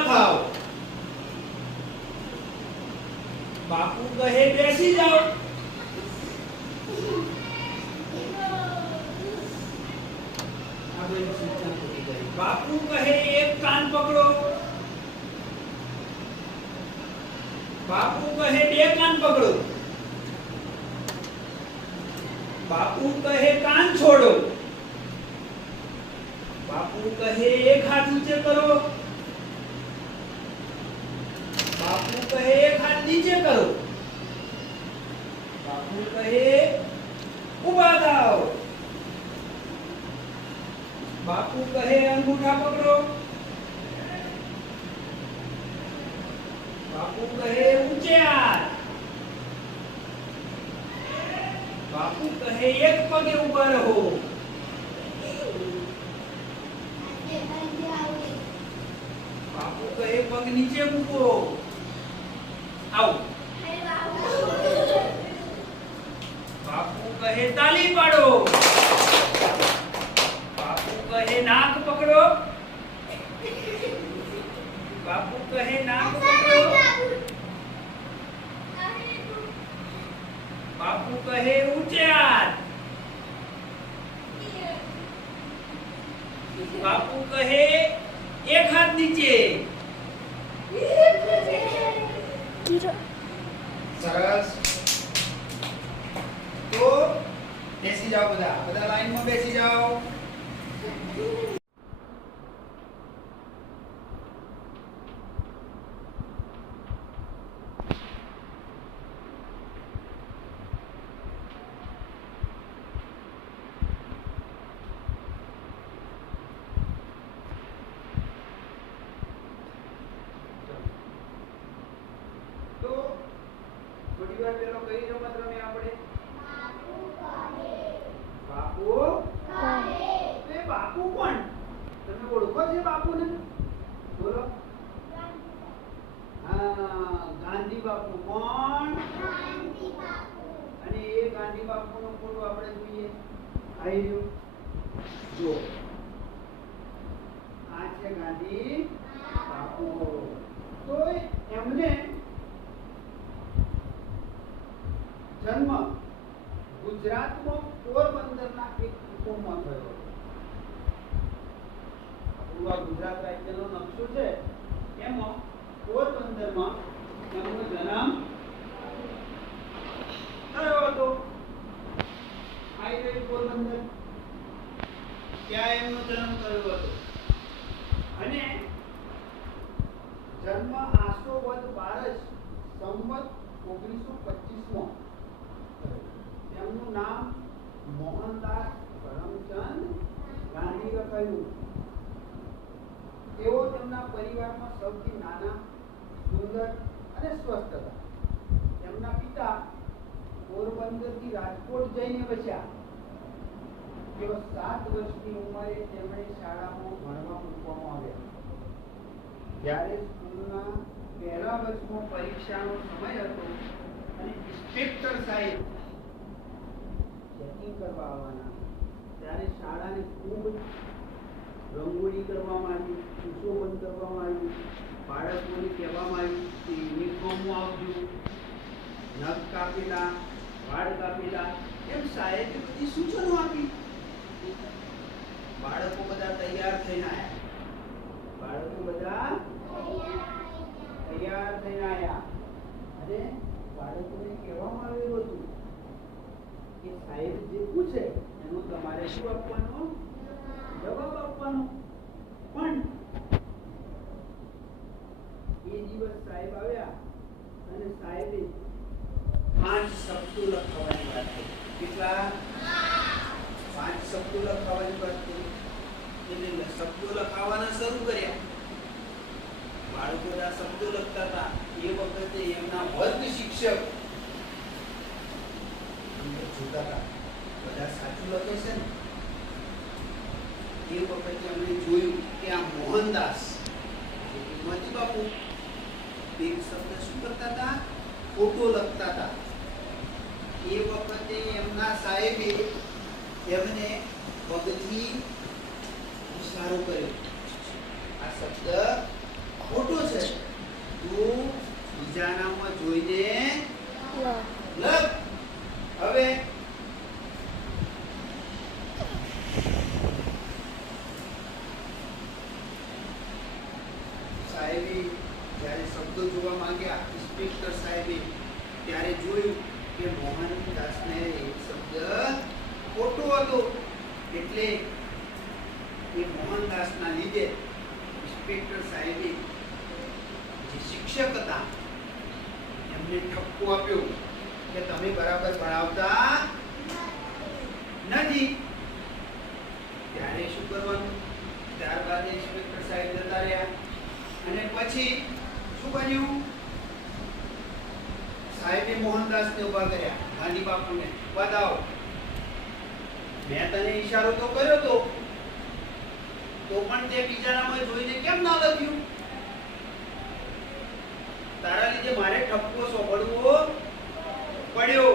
ઊભા થાઓ. બાપુ કહે બેસી જાઓ. આ બધી સૂચના પૂરી કરી. બાપુ કહે એક કાન પકડો. બાપુ કહે બે કાન પકડો. બાપુ કહે કાન છોડો. બાપુ કહે એક હાથ ઊંચે કરો. બાપુ કહે એક હાથ નીચે કરો. બાપુ કહે ઊભા થાઓ. બાપુ કહે અંગૂઠા પકડો. બાપુ કહે ઊંચે હાથ. બાપુ કહે એક પગે ઊભા રહો. બાપુ કહે પગ નીચે મૂકો. આવો. બાપુ કહે તાલી પાડો. બાપુ કહે નાક પકડો. બાપુ કહે નાક પકડો. બાપુ કહે ઊંચે હાથ. બાપુ કહે એક હાથ નીચે. સરસ. તો બેસી જાઓ. બધા લાઈનમાં બેસી જાઓ. તો થોડી વાર પહેલો કઈ રમત રમી આપણે? બાપુ કહે. બાપુ કોણ? તમે ઓળખો છો બાપુને? બોલો. હા, ગાંધી બાપુ. કોણ? અને એ ગાંધી બાપુનો ફોટો આપણે જોઈએ. આવી રહ્યો. જો આ છે ગાંધી બાપુ. તો એમને જન્મ ગુજરાતમાં પોરબંદરના એક કુટુંબમાં થયો. આપણું ગુજરાત રાજ્યનો નકશો છે એમાં પોરબંદરમાં એમનો જન્મ થયો હતો. આવી પોરબંદર ત્યાં એમનો જન્મ થયો હતો. અને જન્મ આસો વદ 12 સંવત 1925 એમનું નામ મોહનદાસ કરમચંદ ગાંધી રખાયું. તેઓ તેમના પરિવારમાં સૌથી નાના, સુંદર અને સ્વસ્થ હતા. તેમના પિતા પોરબંદરથી રાજકોટ જઈને વસ્યા. તેઓ 7 વર્ષની ઉંમરે તેમણે શાળામાં ભણવા મૂકવામાં આવ્યા. જ્યારે સ્કૂલના પહેલા વર્ષમાં પરીક્ષાનો સમય હતો અને ઇન્સ્પેક્ટર સાહેબ ચેકિંગ કરવા આવવાના, ત્યારે શાળાને ખૂબ રંગોળી કરવામાં આવી, સુશોભન કરવામાં આવ્યું. બાળકોને કહેવામાં આવ્યું કે યુનિફોર્મમાં આવજો, નખ કાપેલા, વાળ કાપેલા, એમ સાહેબે બધી સૂચનો આપી. બાળકો બધા તૈયાર થઈને આવ્યા. અને બાળકોને કહેવામાં આવેલું હતું કે સાહેબ જે પૂછે એનો તમારે શું આપવાનો? જવાબ આપવાનો. પણ એ દિવસ સાહેબ આવ્યા અને સાહેબે 5 શબ્દો લખવાની વાત કરી. કેટલા? 5 શબ્દો લખવાની વાત કરી. એટલે શબ્દો લખાવાના શરૂ કર્યા. બાળકો આ શબ્દો લખતા હતા. એ વખતે એમના વર્ગ શિક્ષક જોતા હતા બધા સાચું લખે છે ને. એ વખતે એમણે જોયું કે આ મોહનદાસ મોહનજી બાપુ એક શબ્દ શું કરતા હતા? ફોટો લખતા હતા. એ વખતે એમના સાહેબે એમને પગથી ઇશારો કર્યો. આ શબ્દ ફોટો જ્યારે શબ્દો જોવા માંગ્યા ઇન્સ્પેક્ટર સાહેબે, ત્યારે જોયું કે મોહનદાસને એક શબ્દ ખોટો હતો. એટલે એ મોહનદાસના લીધે ઇન્સ્પેક્ટર સાહેબે જે શિક્ષક હતા એમને ઠપકો આપ્યો કે તમે બરાબર ભણાવતા નથી. ત્યારે શું કરવાનું? ત્યારબાદ ઇન્સ્પેક્ટર સાહેબ જતા રહ્યા અને પછી શું બન્યું? સાહેબે મોહનદાસને ઉભા કર્યા. ગાંધી બાપુને બતાવો, મેં તને ઈશારો તો કર્યો તો પણ તે બીજાનામાં જોઈને કેમ ના લખ્યું? તારા લીધે મારે ઠપકો સોંપડવો પડ્યો.